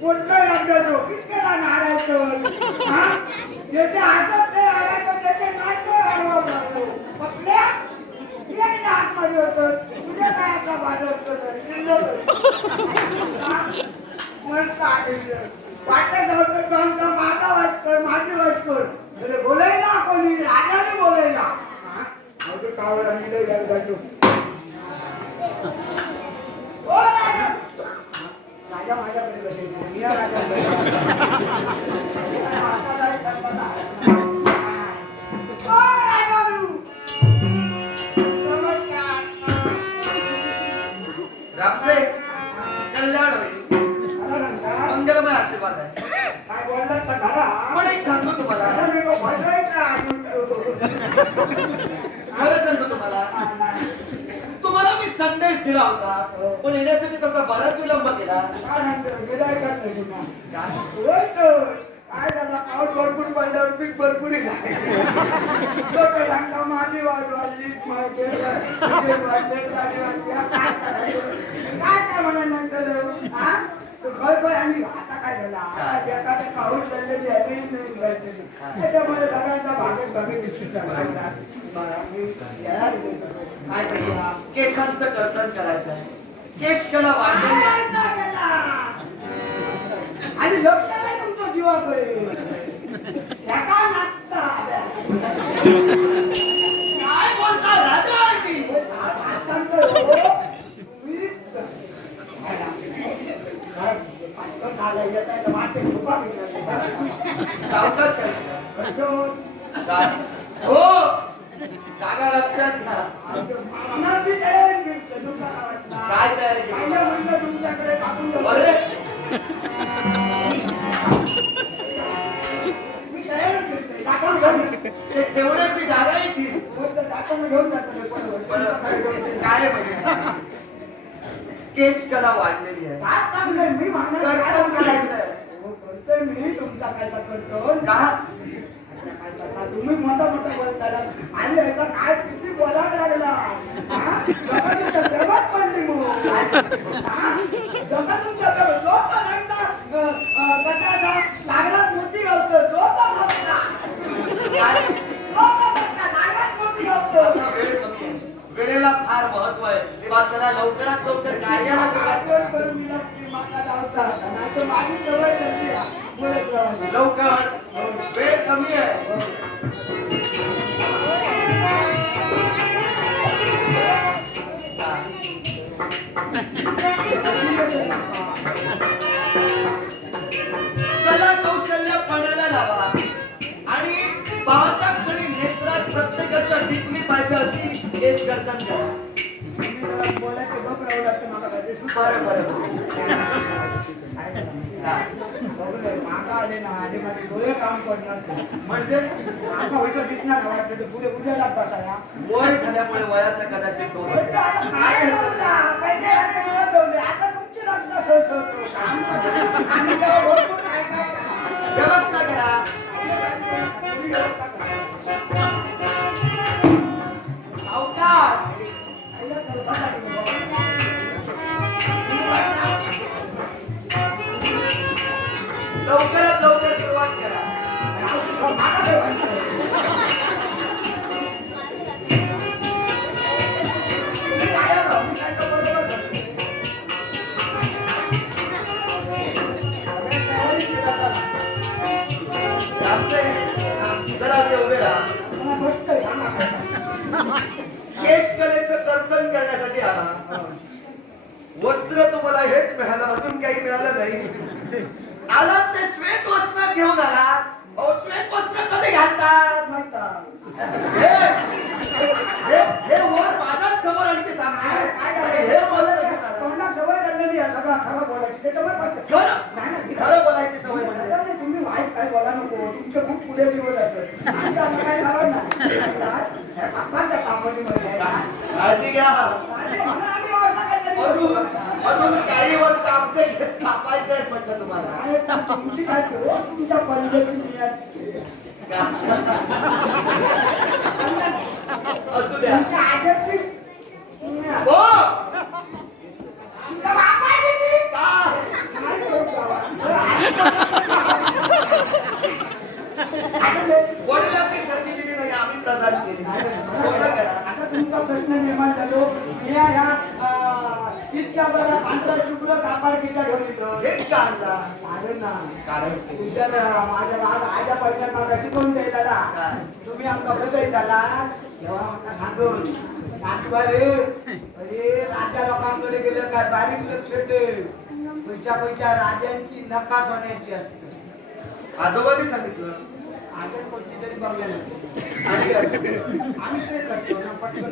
कुठलं लागलं नारायचं हा? हातात ते हाडायचं त्याचे नाच हरवावं लागतो पकल्या बियाणे आतमध्ये होतं. तुझ्या काय आता माझं होतं. तर वाटत होतं तो आमचा माझा वाटकर माझी वाटकर बोलायला कोणी? राजाने बोलायला. माझं ओ राजा राजा माझ्याकडे बसायचा मी या राजाकडे आता जाय गणपता. ओ राजारू! नमस्कार. रामसे कल्याण होईल मला म्हणता, मंगलमय आशीर्वाद आहे काय बोललात तर खरा? पण एक सांगतो तुम्हाला आता मी तो फसवायचा अजून तो. खरं सांगतो तुम्हाला तुम्हाला मी संदेश दिला होता. पण येण्यासाठी तसा बराच विलंब केला. काय झालं? पाऊस भरपूर पडल्यावर पीक भरपूर सांगता माझी वाट. काय? काय म्हणा नंतर घर पण आणि आता काय झालं? आता एखादं पाऊस आहे, मिळायची. त्याच्यामुळे सगळ्यांचा भागेत काय? केसांचं कर्तन करायचं आहे केश कला वाढलेली आहे. आणि लक्ष नाही तुमच्या जीवाकडे एका नाचता. काय बोलता राजा हो. सावकाश हो जागा लक्षात घ्या केस काय तयारी ठेवण्याची जागा आहे ती मी काय म्हणजे कला वाढलेली आहे मी म्हणणार मी तुमचा काय करतो का तुम्ही मोठा मोठा बोलताना आणि याचा काय बोलायला लागला. पडली मग? जगा तुमच्या जो तो रंगता, कशाचा सागरात मोती जो तो सागरात मोती. वेळेला फार महत्त्व आहे. तेव्हा लवकरात लवकर कार्याला सुरुवात आठवण करून दिला की माका धावता. होता. नाहीतर माझी सवय झाली हा. लवकर. वेळ कमी आहे. केस करा बोलायचं गप लागतं मला बरं बरं आले ना आधी माझे डोळे काम करणार म्हणजे दिसणार नाही वाटतं तर पुढे उद्याला वय झाल्यामुळे वयाचा कदाचित आता तुमची रक्त आम्ही तेव्हा भरपूर काय काय व्यवस्था करा. आमची खातो तुमच्या पंजाची असू द्या. आजची तुमचा प्रश्न निर्माण झालो. मी ह्या इतक्या बरा आंतरशुक्र कापाडकीच्या घेऊन येतो हेच का आणला कारण ना. कारण तुमच्या माझ्या माझ्या आजा पडल्या? तुम्ही आमका तेव्हा सांगून नातवाले अरे राजा लोकांकडे गेलं काय बारीक लक्ष ठेव. पैशा पैशा राजांची नका सोन्याची असते. आजोबांनी सांगितलं. आजच कोणती तरी काय? आम्ही ते करतो ना पटकन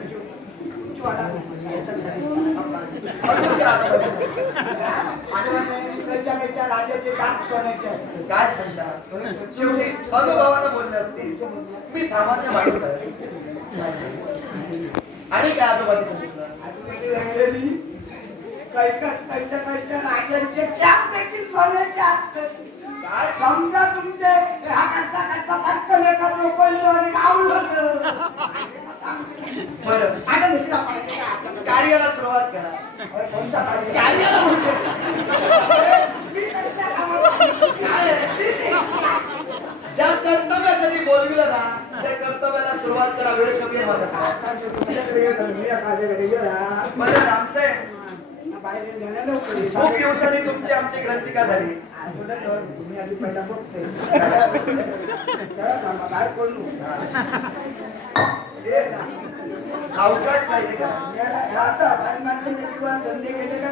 काय सांगता? शेवटी अनुभवानं बोलले असतील मी सामान्य माणूस आहे आणि काय आजोबांनी सांगितलं राहिलेली राजांचे चार देखील सोन्याचे काय समजा तुमचे हा पटकन एका आणि गावलं बरं आता दुसरा का? कार्याला सुरुवात करा? कार्याला मी? ज्या कर्तव्यासाठी बोलविलं ना त्या कर्तव्याला सुरुवात करा वेळ कमी आहे माझ्या आता जे तुमच्याकडे येतं, मी या काळजाकडे गेला. बरं रामसाहेब बाहेर गेल्या लवकर ये. खूप दिवसांनी तुमची आमची ग्रंथिका झाली अगोदर ठेवा, तुम्ही आधी पहिला थांबा, काय करू सावकाश पाहिजे का याचा अपार्टमेंटचे किंवा धंदे केले का.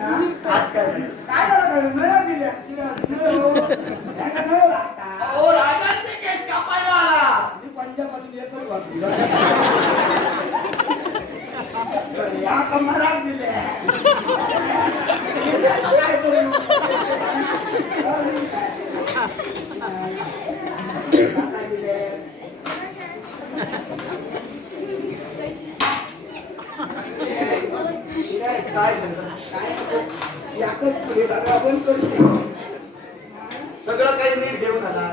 हा? हात काय झाले? काय झालं नळ्या दिल्या नळ हो. नळ लागतात. अहो राजांचे केस कापायला मी पंजाबातून येतोच बाजूला. या कमरात दिले आता काय करू काय काय याकच पुढे बंद करते सगळं काही नीट घेऊन आला?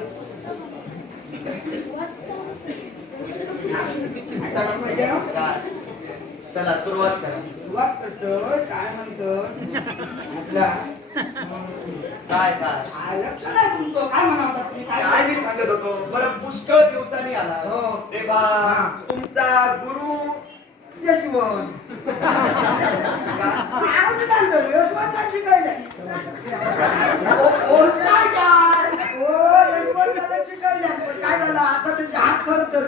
चला सुरुवात करा. सुरुवात करतो. काय म्हणतो? आपला काय काय? आ, लक्ष नाही तुमचं. काय म्हणतात मी काय मी सांगत होतो? बरं पुष्कळ दिवसांनी आला. हो. तेव्हा. तुमचा गुरु यशवंत काय सांगतो यशवंताची काय ओ- काय हो यशवंताला शिकायला पण काय झालं? आता त्याचे हात थर थर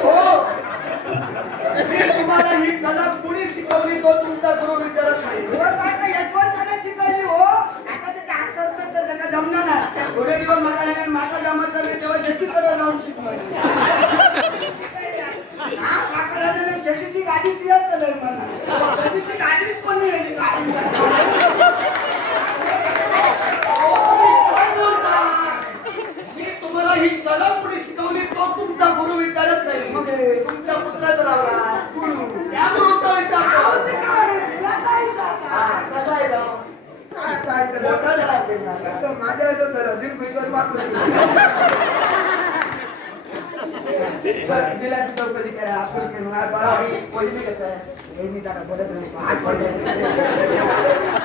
हो. मी तुम्हाला ही कला कुणी शिकवली तो तुमचा गुरु विचारत नाही. हो, यशवंताला शिकवली हो. आता त्याचे हात थर तर त्याला जमणार नाही. थोडे दिवस मला माझा जमत नाही तेव्हा शशीकडे जाऊन शिकवायला हा काका शशीची गाडी क्लिअर चालेल मला शशीची गाडीच कोण नाही गेली गाडी काय बोलता? मी तुम्हाला ही कला कुणी शिकवली तो तुमचा गुरु विचारत नाही मग हे तुमच्या पुत्राचा नाव काय? गुरु त्या गुरुचा आहो, विचार ते काय तिला काय जाता? कसा आहे गाव? काय काय तर मोठा झाला असेल ना तर माझ्या येतो तर अजून विश्वास वाटतो दिला ती चौकशी करा आपण केलं काय बरं आणि पहिली कसं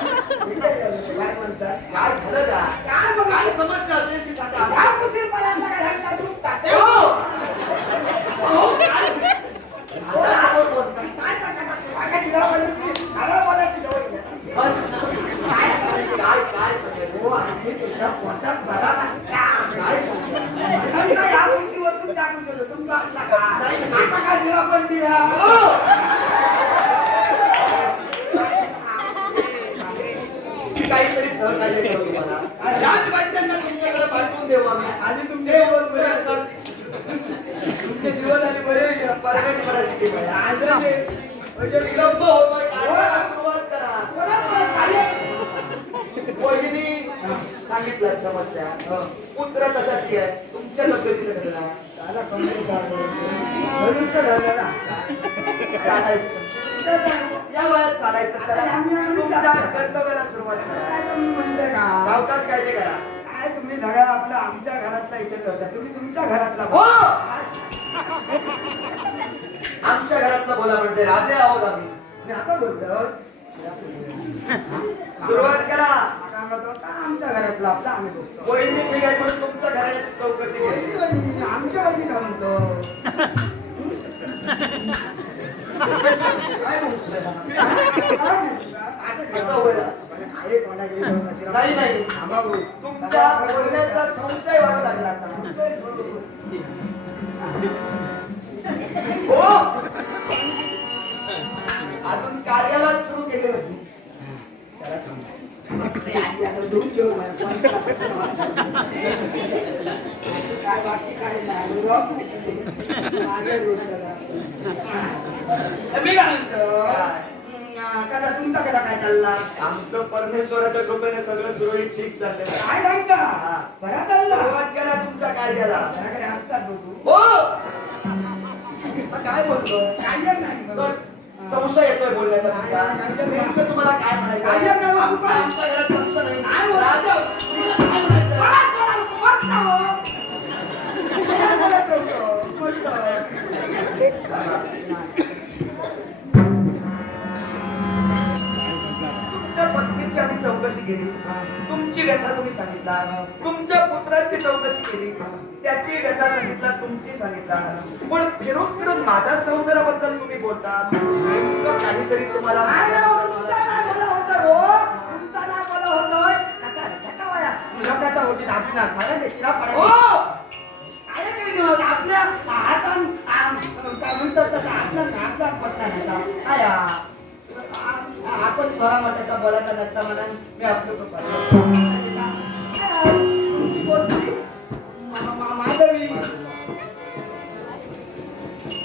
काय म्हणतात काय झालं का काय मग काय समस्या असेल ती सांगा या मुसीबताचा काय सांगता तू तात्या? हो! हो, काय? काय काय सांगता? वाघाची मला बोलायची जवळ काय काय काय सांगायचं? आणि तुझ्या पोटात बरा नसता. काय सांगायचं? आणि काय या मुसीबतून टाकून गेलो, तुमचा असला का? आता काय काहीतरी सहकार्य करू तुम्हाला राजवाद्यांना तुमच्याकडे पाठवून देऊ आम्ही. आधी तुमचे दिवस बरे तुमचे दिवस आणि बरे परमेश्वराची कृपा आहे. आज म्हणजे विलंब होतोय सुरुवात करा. वहिनी सांगितलं समस्या. पुत्र कसा आहे? तुमच्या तब्येतीचं कसं त्याला. या वयात चालायचं. कर्तव्याला सुरुवात करा. काय तुम्ही म्हणताय का? सावकाश काय ते करा. काय तुम्ही सगळ्या आपल्या आमच्या घरातला इथे होता तुम्ही तुमच्या घरातला हो! आमच्या घरातलं बोला म्हणजे राजे आहोत आम्ही. मी असं बोलतो सुरुवात करा. आमच्या घरातला आपला आम्ही बघतो. आहे पण तुमच्या घराची चौकशी केली नाही नाही तुमच्या बोलण्याचा संशय वाटू लागला हो अजून सुरू केले आहे. काय बाकी काय नाही रॉक रोज चला. मी काय म्हणतो हम्म, कदा तुमचा कदा काय चालला? आमचं परमेश्वराच्या कृपेने सगळं सुरळीत ठीक चाललंय. काय सांगता बरा चालला सुरुवात करा तुमच्या कार्याला. घराकडे असतात. हो. काय बोलतो? काय नाही. संशय येतोय बोलण्याचा नाही, तुमचा. नाही, तुम्हाला काय म्हणायचं? काय नाही. आमच्या घरात लक्ष नाही. काय बोलतो? राजा, काय म्हणायचं? आम्ही चौकशी केली तुमची व्यथा तुम्ही सांगितला तुमच्या पुत्राची चौकशी केली त्याची व्यथा सांगितला तुमची सांगितला पण फिरून फिरून माझ्या संसाराबद्दल तुम्ही बोलता. काहीतरी तुम्हाला हो? ढकावाया? लोकांचा ओटीत आपली नाक फाडा, नाकचा पत्ता नाही का? थोडा बोलायचा नसता म्हणा मी आपलं? तुमची बोलती मा- मा- माधवी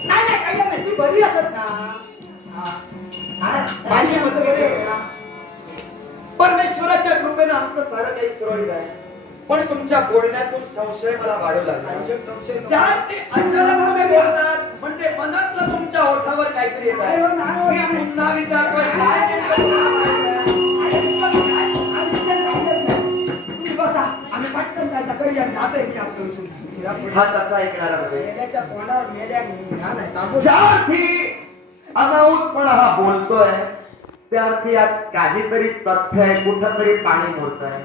नाही नाही काही नाही ती बरी असत ना माझी माझी मतं मतं आहे. परमेश्वराच्या कृपेनं आमचं सारं काही सुरळीत आहे पण तुमच्या बोलण्यातून संशय मला वाढू लागला संशय. ते अचानक बोलतात म्हणजे मनातलं तुमच्या ओठावर काहीतरी येत आहे. मी नाही. पुन्हा विचारतोय काय. हा तसा ऐकणारा हा बोलतोय त्या अर्थी यात काहीतरी तथ्य आहे कुठंतरी पाणी मुरत आहे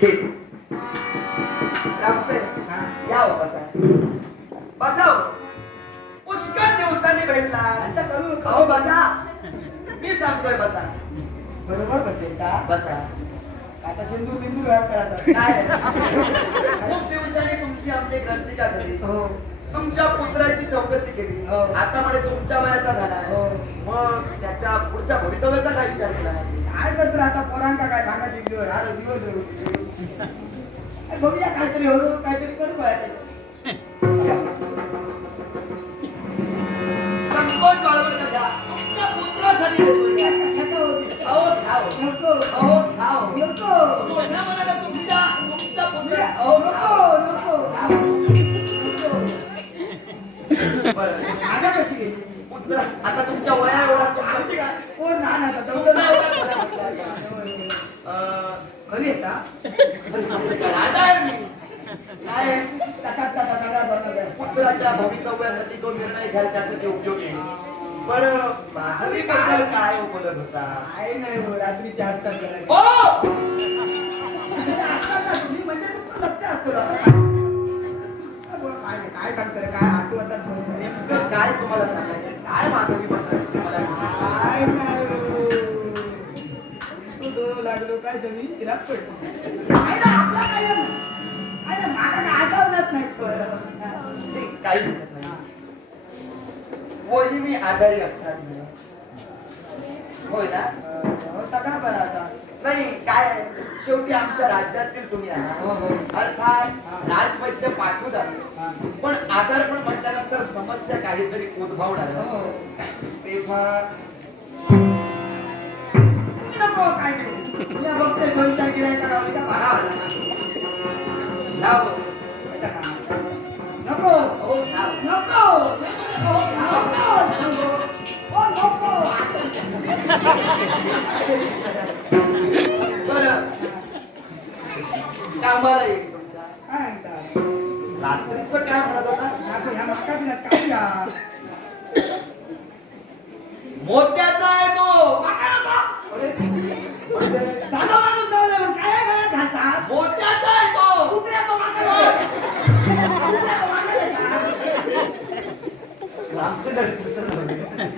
ठीक. या हो बसा बसा हो. पुष्कळ दिवसांनी भेटला. अहो बसा. मी सांगतोय बसा. बरोबर बसेल का? बसा. आता सिंधू बिंदू करा काय? खूप दिवसांनी तुमची आमची ग्रंथिका झाली हो. तुमच्या पुत्राची चौकशी केली. हो. आता म्हणे तुमच्या वयाचा झाला. हो. मग त्याच्या पुढच्या भवितव्याचा काय विचार केला? काय करतो आता पोरांका काय सांगायचे? दिवस अरे दिवस बघूया काहीतरी हो काहीतरी करू काय माझ्या कशी गेली आता तुमच्या वया एवढा आमची काय कोण लहान आता दौडत खरा का राजा आहे मी काय. पुत्राच्या भवितव्यासाठी तो निर्णय घ्याल त्यासाठी उपयोगी बरं महावीबद्दल काय बोलत होता काय नाही हो रात्री चार तास झाले. ओ म्हणजे लक्ष असतो काय काय सांगतो रे काय आठवतात म्हणून नेमकं काय तुम्हाला? सांगायचं काय माधवी काय लागलो काय सगळी तिला पडतो. काय ना आपला काय काय आठवणार नाही ते काही म्हणत आजारी असतात होय ना? होता का बरं आता. नाही काय शेवटी आमच्या राज्यातील तुम्ही हो, आहात हो. अर्थात राजवैद्य पाठवू झाले हा. पण आजार पण म्हटल्यानंतर समस्या काहीतरी उद्भवणार हो. तेव्हा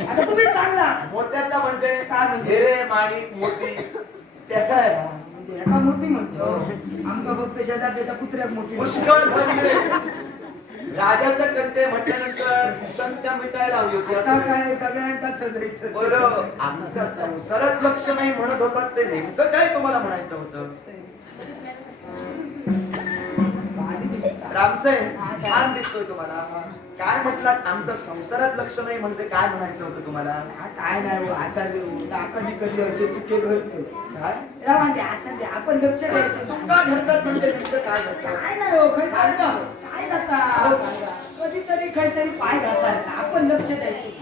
आता तुम्ही चांगला. मोत्याचा म्हणजे काय म्हणजे? हिरे माणिक मोती. त्याचा आहे ना. म्हणजे एका मोठी म्हणतो. आमका फक्त शेजारच्या कुत्र्याक मोठी पुष्कळ धनगरे राजाचं कंटे म्हटल्यानंतर संत्या मिटायला हवी होती आता असं काय सगळ्यांकाच सजायचं. बरं आमच्या संसारात लक्ष नाही म्हणत होतात ते नेमकं काय तुम्हाला म्हणायचं होतं. रामसाहेब छान दिसतोय तुम्हाला. काय म्हटलात? आमचं संसारात लक्ष नाही म्हणजे काय म्हणायचं होतं तुम्हाला? काय नाही हो, आचार्य हो. आता कधी कधी असे चुके घडतो काय? राव म्हणजे आचार्य आपण लक्ष द्यायचं. चुका घडतात म्हणजे नेमकं काय घडतं? काय नाही हो खरं सांगा. काय जाता? कधीतरी काहीतरी पाय घासायचा. आपण लक्ष द्यायचं.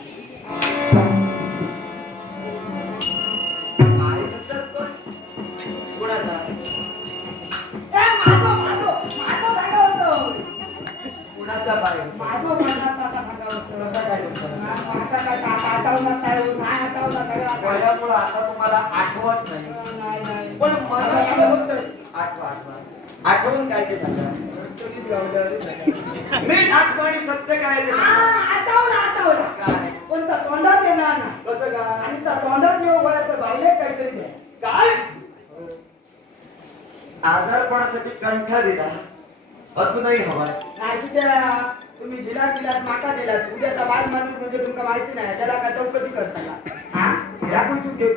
दिला. उद्याचा बाल माणूस म्हणजे तुमका माहिती नाही. त्याला काय चौकशी करताना हा? राखून चूक घेऊ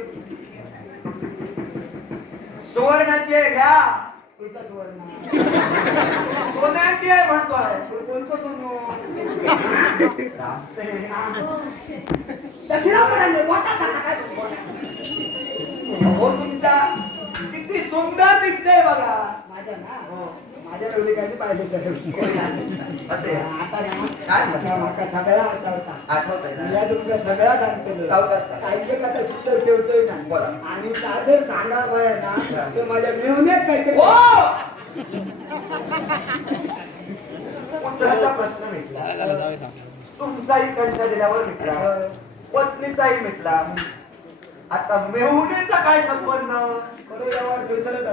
सुवर्णाची आहे घ्या कोणता सुवर्ण? सोन्याची आहे कोणतं सोनं? काय? हो तुमचा किती सुंदर दिसते बघा. माझ्या ना? हो. माझ्या रवली काही पाहिले असे आता काय म्हटलं? माका सगळा आठवता आठवत या तुमका सगळा सांगतो सावकाश सांगा. काही एक आता शिस्त ठेवतोय ना. बोला. आणि सादर सांगा बया ना ते माझ्या मेहण्यात काहीतरी हो पुत्राचा प्रश्न मिटला. तुमचाही कंठ दिल्यावर मिटला. पत्नीचाही मिटला. आता मेहुणीचा काय संबंध? बरं, यावर दुसरं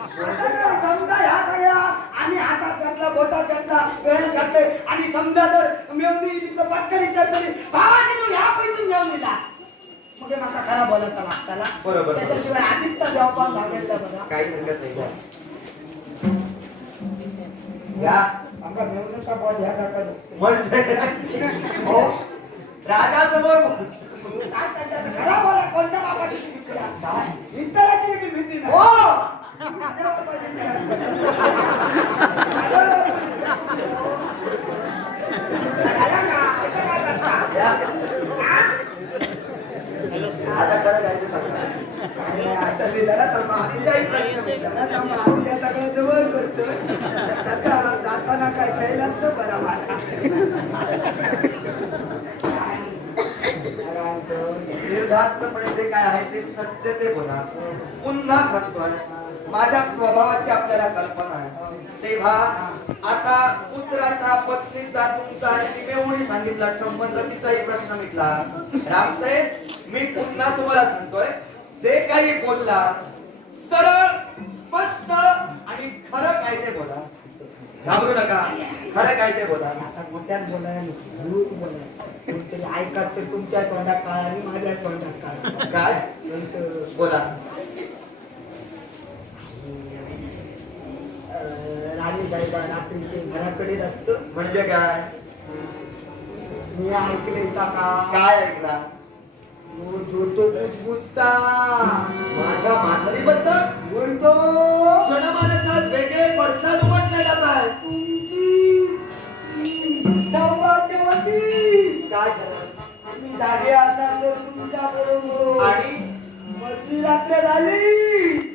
समजा ह्या सगळ्या. आम्ही हातात घातला बोटात घातला गळ्यात घातले. आणि समजा जर मेवणी तिचं पटकन विचारतली भावाजी तू ह्या पैसून दिला मग माका खरा बोलायचा लागताला बरोबर. त्याच्याशिवाय आधीच तर जॉब लागेल बघा. काही हरकत नाही. घ्या आमका मेवणीचा बॉल ह्यासारखा. म्हणजे हो. काय त्याच्यात? खरा बोला कोणत्या बापाची भीती बी भीती नाही. हो. आता काय जरा जरा जवळ जाताना काय तो निर्धास्तपणे जे काय आहे ते सत्य ते बोला पुन्हा सांगतोय माझ्या स्वभावाची आपल्याला कल्पना आहे तेव्हा आता पुत्राचा तुमचा आणि ती मेहुणी सांगितला संबंध तिचाही प्रश्न मिटला. रामसाहेब मी पुन्हा तुम्हाला सांगतोय जे काही बोलला सरळ स्पष्ट आणि खरं काय ते बोला. घाबरू नका खरं काय ते बोला. आता मोठ्यात बोलायला नको. कोणतरी ऐकत तर तुमच्या तोंडात काय आणि माझ्या तोंडात काय काय? नंतर बोला. राणी साहेब रात्रीचे घराकडे असतो म्हणजे काय? मी ऐकले का काय ऐकला? वो जो तो बुजबुजता माझ्या माधुरीबद्दल बोलतो. क्षणमानसात वेगळे पडसाद उमटले जात आहे काय झालं? जागे असायचो तुमच्या बरोबर. आणि? मधली रात्र झाली.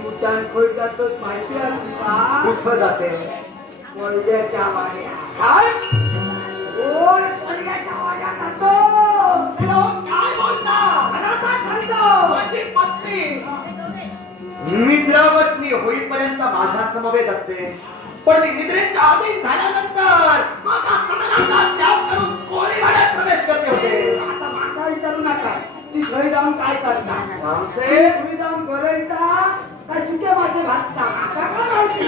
उड्डाण खोल जातोच माहिती असली का कुठं जाते कोल्ह्याच्या वाड्या काय वाड्या जातो काय बोलता माझी पत्नी निद्रावशनी होईपर्यंत माझा समवेत असते. पण निद्रेच्या आधी झाल्यानंतर माझा सदनाचा त्याग करून कोळीवाड्यात प्रवेश करते होते. आता माता विचारू नका. ती घरी जाऊन काय माणसे? तुम्ही जाऊन बरं काय सुके मासे भाजता आता काय माहिती.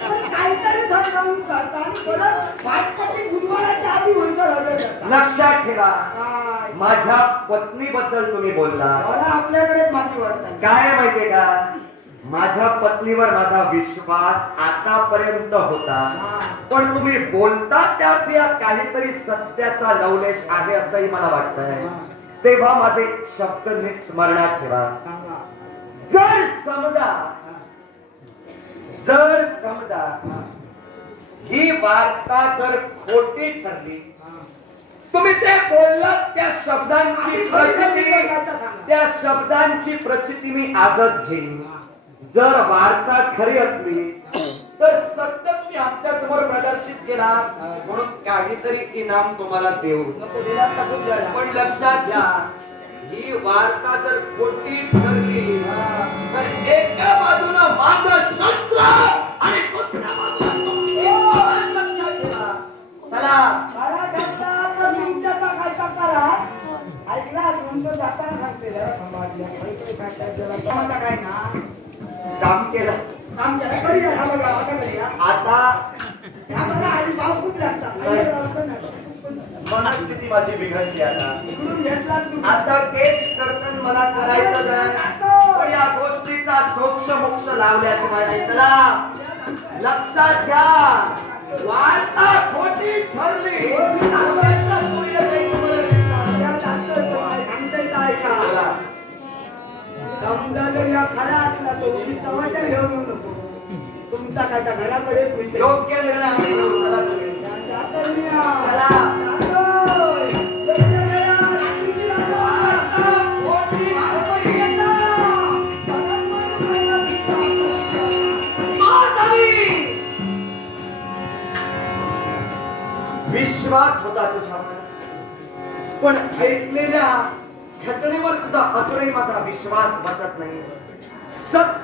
पण काहीतरी थोडं जाऊन करता आणि परत बायकोची गुरुवाराच्या आधी होईचं हजर करता. लक्षात ठेवा. काय माझ्या पत्नीबद्दल तुम्ही बोलला. बरं आपल्याकडेच माती वाटतात काय आहे माहितीये का? माझ्या पत्नीवर माझा विश्वास आतापर्यंत होता. पण तुम्ही बोलता त्यात या काहीतरी सत्याचा लवलेश आहे असंही मला वाटतंय. तेव्हा माझे शब्द नीट स्मरणात ठेवा. जर समजा जर समजा ही. वार्ता जर खोटी ठरली तुम्ही जे बोललात त्या शब्दांची प्रचिती त्या शब्दांची प्रचिती मी आजच घेईन. जर वार्ता खरी असली तर सत्य तुम्ही आमच्यासमोर प्रदर्शित केला म्हणून काहीतरी इनाम तुम्हाला देऊ. पण लक्षात घ्या ही वार्ता जर खोटी ठरली तर एका बाजूनं मात्र शस्त्र आणि दुसऱ्या बाजूला लक्षात ठेवा चला. ऐकला तुमचं जाताना सांगते जरा थांबा काय ना? काम केलं. काम केलं घरी या, हा बघा असं घरी या. आता ह्या बघा आणि पाऊस खूप लागतात काय? इकडून मनस्थिती माझी बिघडली आता. घेतला तू. आता केस कर्तन मला करायचं पण या गोष्टीचा सोक्ष मोक्ष लावल्याशिवाय नाही. लक्षात घ्या. वार्ता खोटी ठरली. योग्य निर्णय आम्ही घेऊ. चला तुम्ही. चला. विश्वास होता तुझ्यावर पण ऐकलेल्या घटनेवर सुद्धा अजूनही माझा विश्वास बसत नाही सत्य